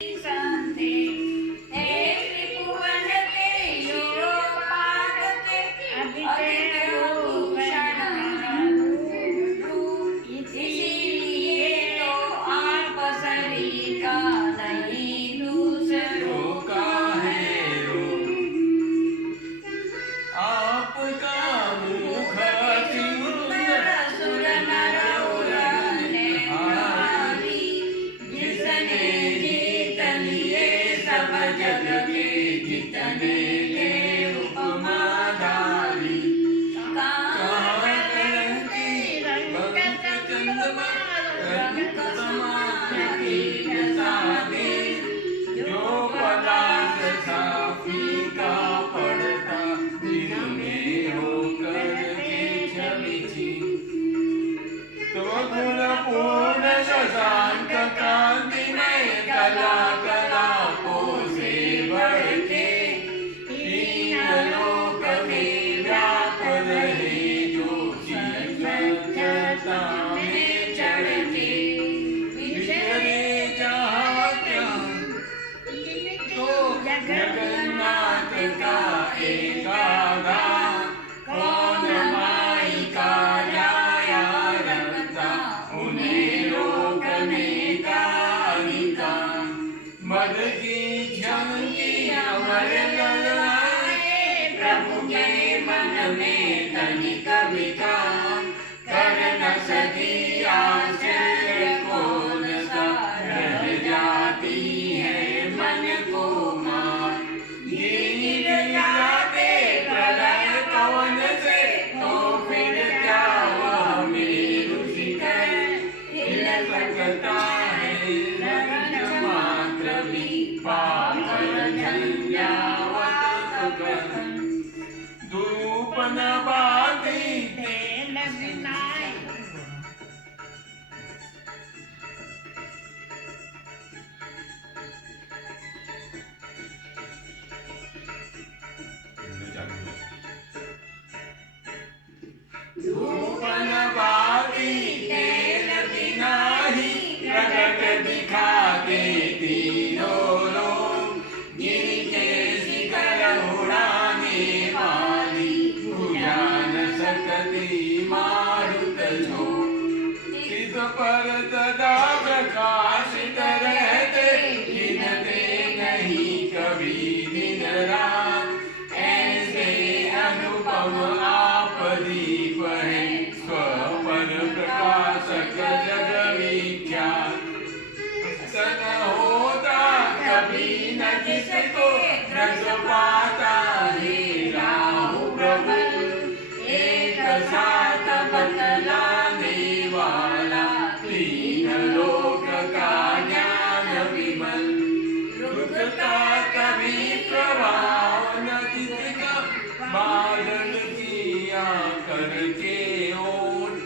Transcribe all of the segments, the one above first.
संते हे त्रिभुवन तेजो पादके अदित भूषण इसीलिए तो आप सभी का नहीं दूसरों का है आपका मुख सुंदर सुर नर उड़ने हारी जिसने जीत लिए सब जग के जितने के उपमाधारी जो पदार्थ साफी का पड़ता दिल में होकर के छविची तो गुण पूर्ण शशांक कांतिमय कला कलापों से बढ़ के तीन लोक में व्याप रहे जो जीवता में चढ़ के विचरे चाहते तो जगन्नाथ का एकागा कौन माई का जाया रखता उन्हें रोकने का अधिकार मद की झंकी अमर ललाए प्रभु के मन में तनिक विकार कर न सकी आश्चर्य कौन सा रह जाती है मन को मार गिर जाते प्रलय पवन से तो फिर क्या वह मेरु शिखर हिल सकता है रंग मात्र भी पाकर झंझावात गगन धूप न बाती तेल बिनाए धूपन बाती तेल बिना ही प्रकट दिखा के तीनों लोग गिर के शिखर उड़ाने वाली बुझा न सकती मारुत झोंक इस पर सदा प्रकाशित रहते गिनते नहीं कभी दिन रात ऐसे अनुपम आप दीप है स्वपर प्रकाशक जग विख्यात सन होता कभी न जिसको रस पाता है राहु प्रबल एक साथ बतलाने वाला तीन लोक का ज्ञान विमल रुकता कभी प्रभाव न जिसका बादल किया करके ओर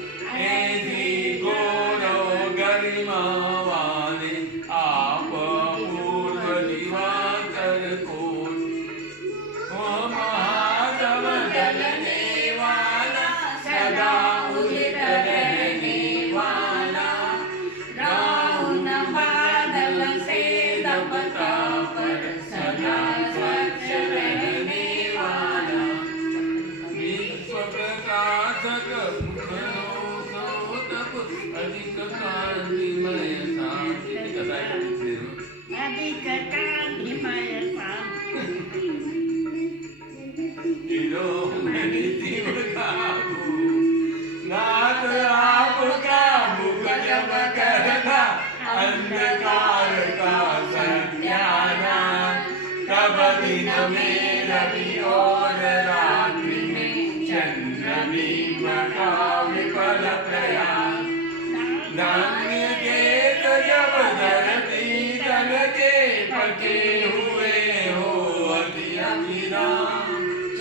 ऐसी गौरव गरिमा वाले आप पूर्व दिवाकर कोट वह महातव डलने वाला सदा उदित रहने वाला राहु न बादल से दबता पर सदा स्वच्छ रहने वाला विश्व प्रकाशक मुखरोतप अधिक कांतिमय अधिक कांतिमय नाथ आपका मुख जब करता अंधकार का सत्यानाश तब दिन में रवि और रात्रि में चंद्र बिंब का विफल प्रयास धन्य के जब धरती तन के पके हुए हो अति अभिराम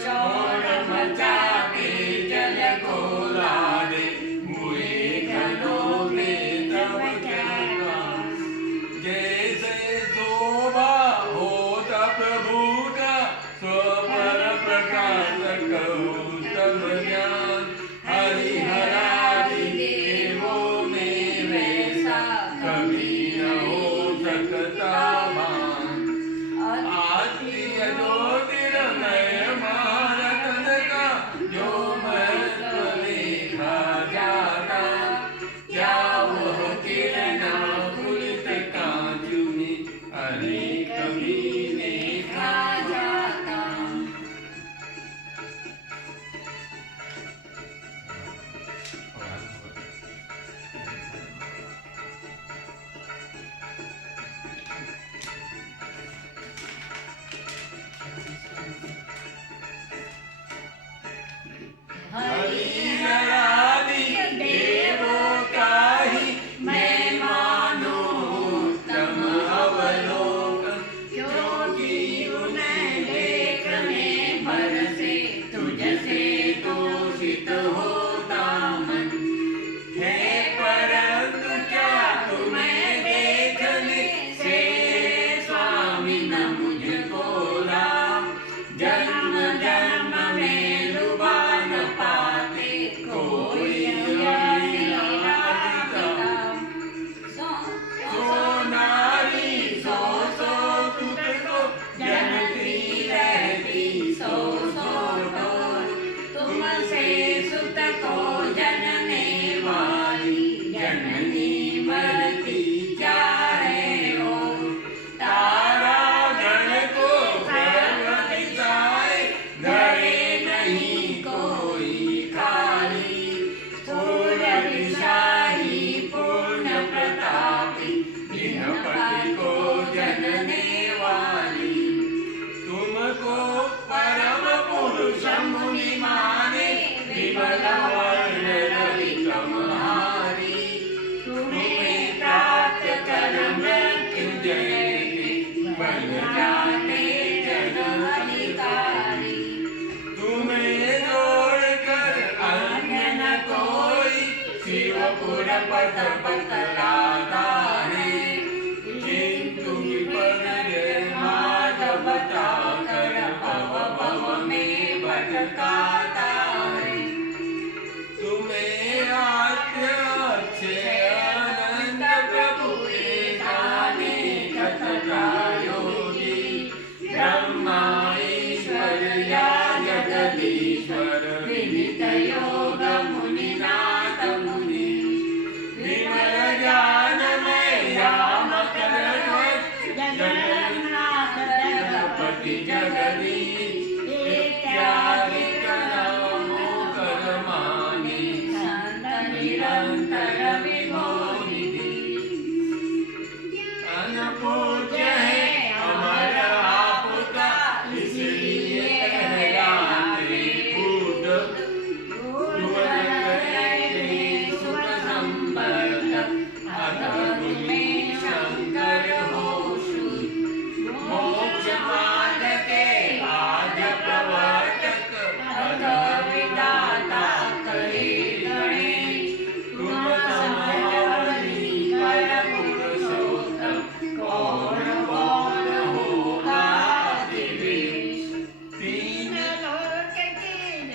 शोर मचा के जल को लादे हुए घनों में तब क्या काम जैसे शोभा हो तब प्रभु का स्वप्न बन जाते जन अधिकारी। तुम्हें जोड़कर अन्य न कोई शिवपुर पथ बतलाता है, किंतु विपद मार्ग बताकर भव भव में भटकाता है। तुम्हें आद्य अक्षय अनंत प्रभु जाने कथता योगी, ब्रह्मा ईश्वर या जगदीश्वर विनित योग मुनिनाथ मुनि। विमल ज्ञान में याम कर जगन्नाथ जगपति जगदीश, इत्यादि नामों कर माने संत निरंतर विभोनिधि। अनपूज्य है अमर आपका, इसलिए कहलाते बुद्ध। भुवन करते सुख संपर्क, अतः तुम्हें शंकर हो शुद्ध। मोक्ष मार्ग के आद्य प्रवर्तक, अतः विधाता करे गणेश। तुम समझवनी पर पुरुषोत्तम, कौन कौन होगा अतिवेश। तीन लोक कीन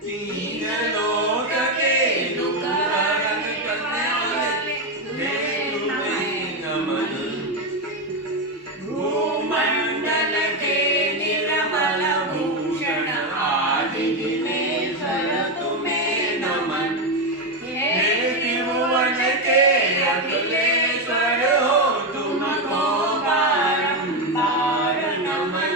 तीन लोक के दुख हरण करने वाले तुम्हें नमन। भूमंडल के निर्मल भूषण आदि दिनेश्वर तुम्हें नमन। हे त्रिभुवन के अखिलेश्वर हो तुमको बारंबार नमन।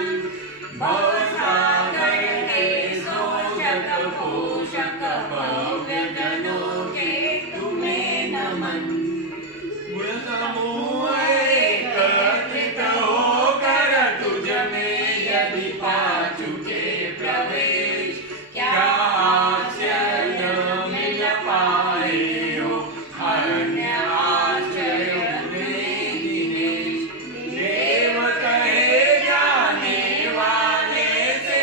भवसागर के शोषक पोषक भव्य जनों के तुम्हें नमन। गुण समूह एकत्रित होकर तुझ में यदि पा चुके प्रवेश, क्या आश्चर्य मिल पाए हो अन्य आश्चर्य में दिनेश। देव कहे जाने वाले से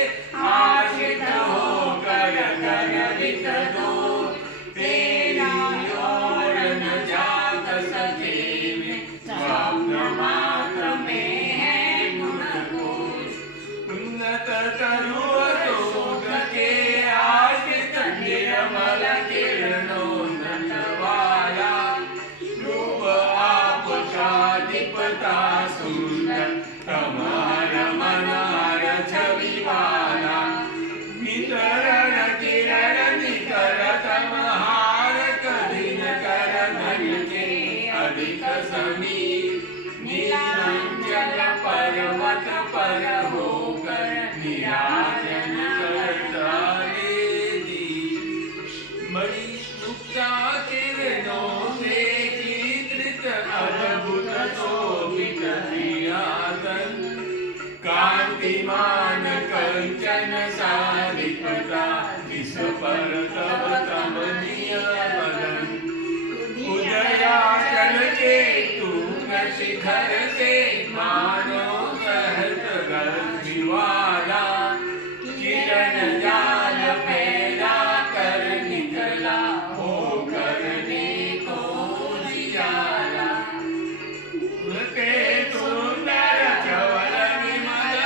आश्रित होकर गर्वित दो, तेरी ओर न जात सके में स्वप्न मात्र में है गुण कोश। उन्नत तरुव शोक के आश्रित निर्मल किरणोन्नत वाला, रूप आपका दीपता सुंदर तमहर मनहर छवि वाला। वितरण किरण निकर तमहारक दिन कर धन के अधिक समीप। नीलांचल पर्वत पर होकर निराजन करता रे दीप। बड़ी मुक्ता किरणों से चित्रित अद्भुत शोभित सिंहासन, कांतिमान कंचन सारिकता, इस पर तब कमनीय बदन। उदयाचल के तुंग शिखर से मानो सहत रश्मि वाला, किरण जाल फैला कर निकला हो करने को उजियारा। ते सुंदर चवल विमल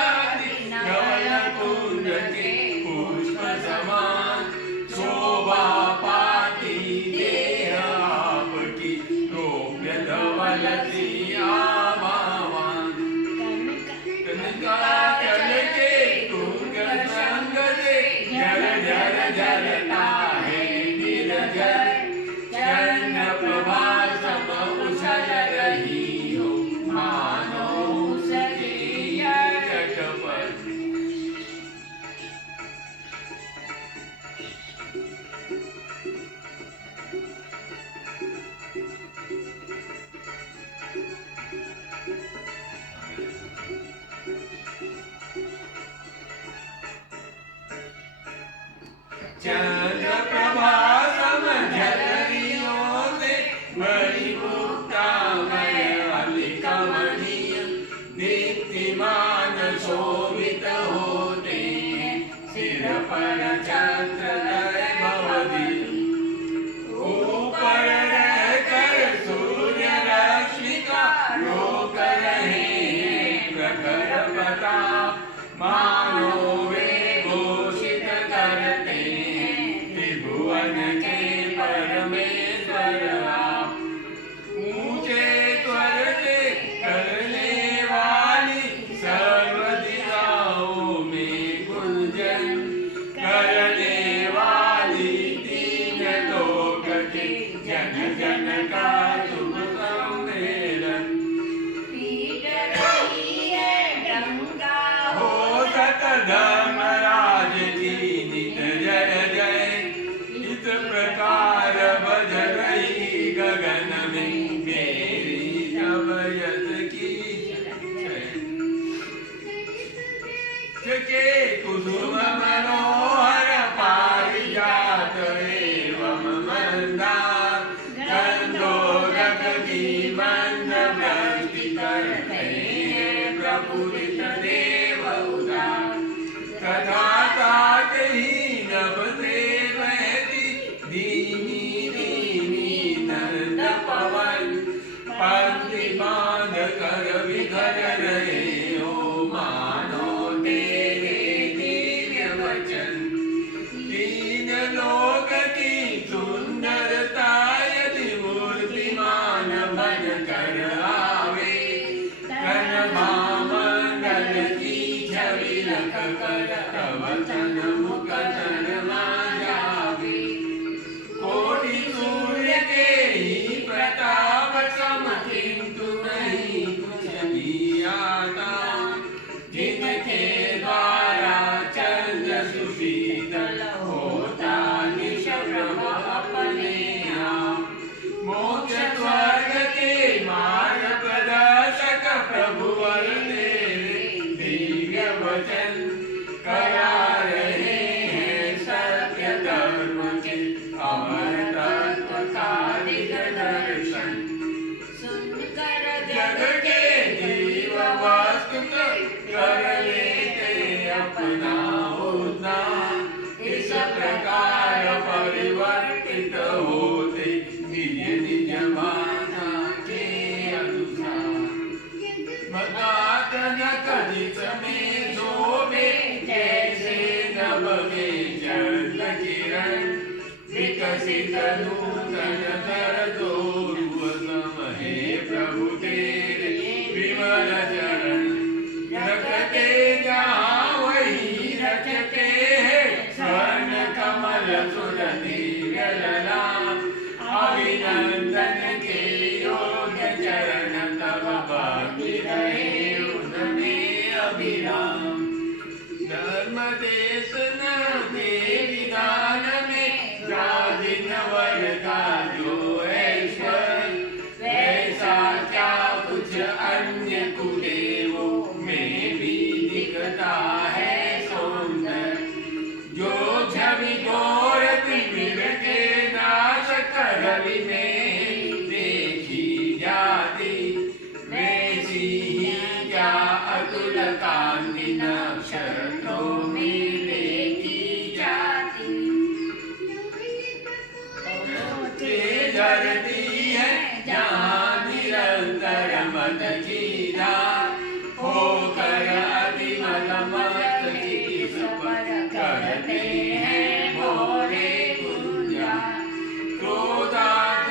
चंद्र प्रभा सम झलरियों से बड़ी मुक्तामय अति कमनीय दीप्तिमान शोभित होते हैं सिर पर चंद्र भवदीप ऊपर रहकर सूर्य रश्मि का रोक रहे हैं प्रखर प्रताप मानो वे घोषित करते हैं त्रिभुवन के परमेश्वर आप ऊंचे स्वर से करने वाली सर्व दिशाओं में गुंजन करने वाली तीन लोक के जन जन का शुभ सम्मेलन पीट रही है गंगा हो सत धर्मराज की नित जय जय इस प्रकार बज रही गगन में मेरी जबयत की के कुसुम मनोहर पारिजात एवं मंदार गंधोरक की मंद भक्ति करते हैं प्रफुल्लित देव उदार तथा तात ही नभ से बहती धीमी धीमी नंद पवन पंक्ति बांध कर विघर रहे हो मानो तेरे दिव्य वचन तीन लोक की सुंदरता यदि मूर्तिमान बन कर आवे तन भामंडल की छवि लख कर तब तन मुख तनमा जावे कोटि सूर्य के ही प्रताप सम किंतु नहीं कुछ भी आता जिनके द्वारा चंद्र सुशीतल होता निष्प्रभ अपने आप मोक्ष स्वर्ग के मार्ग प्रदर्शक प्रभुवर तेरे दिव्य वचन करा रहे हैं सत्य धर्म के अमर तत्व का दिग्दर्शन सुनकर जग के जीव वस्तु कर लेते अपना उद्धार इस प्रकार परिवर्तित होते निज निज माता के अनुसार मतात कदित में शोभे जैसे नभ में चंद्र किरण विकसित नूतन कर दो समहे प्रभु तेरे विमल चरण रखते जहाँ वही रखते हैं स्वर्ण कमल सुर दिव्य ललाट अभिनंदन के योग्य चरण तब भक्ति रहे उनमें अभिराम धर्म देश न के विधान में स्वाधीन वर का जो ऐश्वर वैसा क्या कुछ अन्य कुदेवों में भी दिखता है सौंदर्य जो छवि घोर तिमिर के नाशक रवि में देखी जाती वैसी ही क्या अतुल कांति नक्षत्रों में देखी जाती झरती है जहाँ निरंतर मत की धार होकर अतिमत मत की सफर करते हैं भोरे गुंजा क्रोधात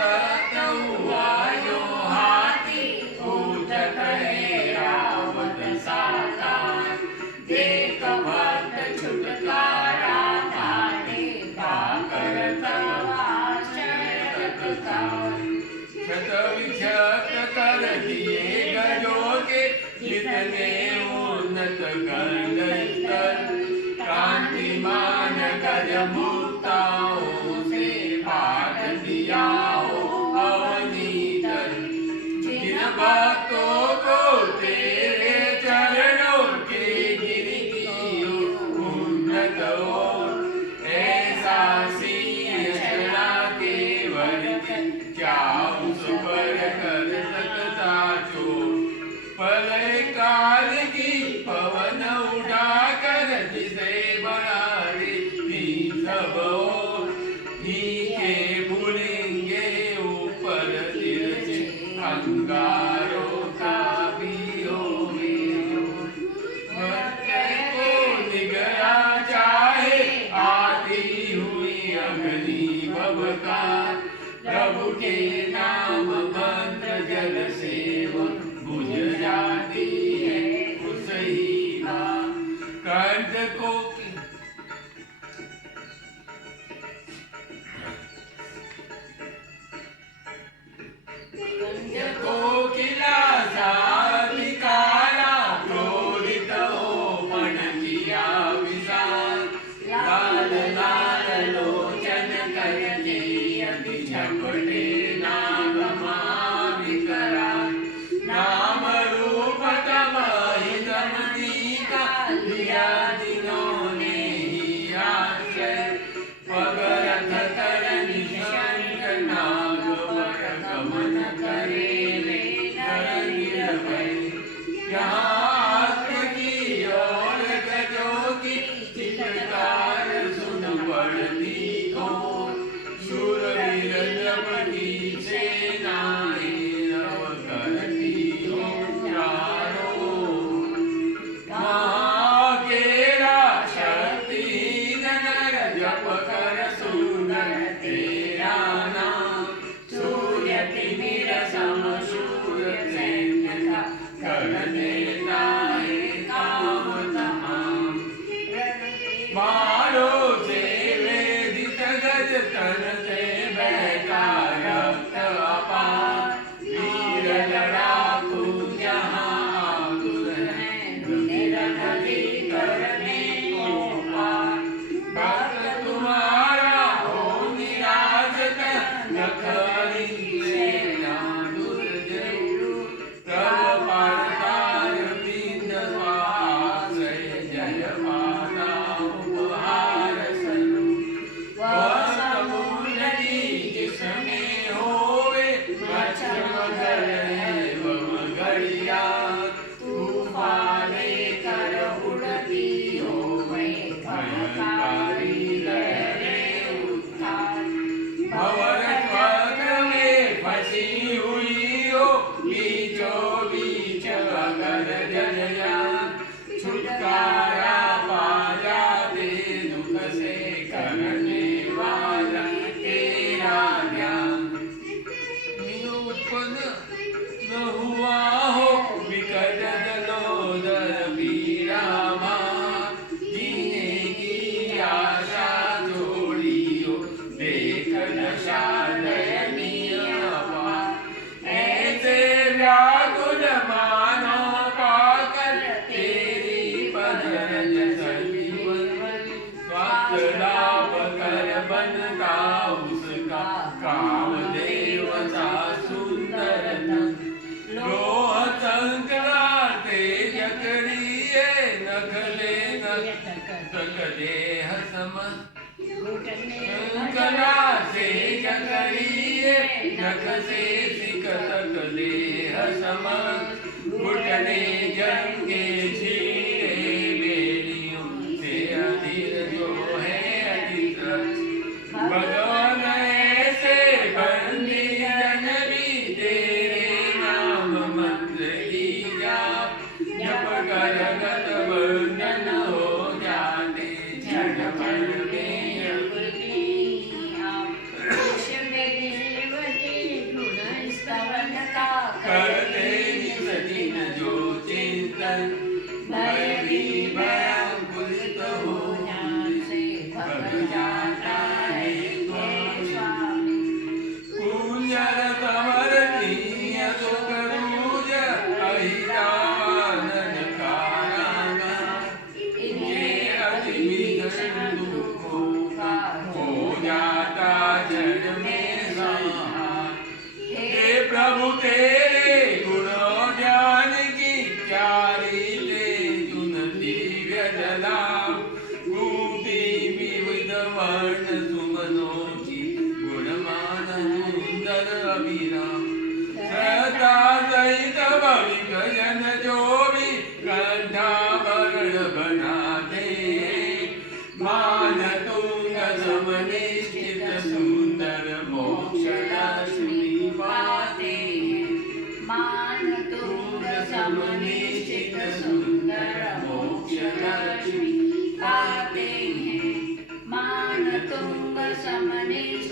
हुआ जो हाथी उठत है रावत साकार देख भक्त छुटकारा पाने पाकर तब क्षत विक्षत कर दिए गजों के जितने उन्नत गंध स्तर कांतिमान गज मुक्ताओं से पाठ दिया हो अवनीतर जिन भक्तों को तेरे चरणों के गिर की उन्नत हो ऐसा जया छुटकारा पाया ते दुख से करने वाला तेरा ज्ञान उत्पन्न न हुआ हो विकट जलोदर पीरा मां जीने की आशा जोड़ी हो देख दशा दयनीय ऐसे व्याकुल मानो पाकर तेरी पदरज संजीवन स्वास्थ्य लाभ कर बनता उसका कामदेव सा सुंदर लोह संकरा तेज करिए नखले नख देह सम संकरा से जकरिए नख से सिक तक देह सम घुटने जंगे छीरे बेलियों से अधीर जो है अधिक भगवान ऐसे बंदी जन भी तेरे नाम मंत्र की जाप जप कर गत बंधन हो जाते क्षण भर में करते निज दिन जो चिंतन भय भयंकुरित हो भग जाता है स्वामी कुंजर कमर नीय सुकरूज अहिरानन कारागा इनके अति विघन दुखों का हो जाता जड़ में संहार हे प्रभु तेरे गुणों ज्ञान की प्यारी ते चुन दिव्य जला कूटी विविध वर्ण सुमनों की गुणमान सुंदर अभिराम सदा सहित भविक जन जो भी कंठाभरण बनाते मान तुंग समनिष्ठित सुंदर मोक्ष लक्ष्मी पाते मान तुंग समनिश्चित सुंदर मोक्ष लक्ष्मी पाते हैं मान तुंग समनिश्चित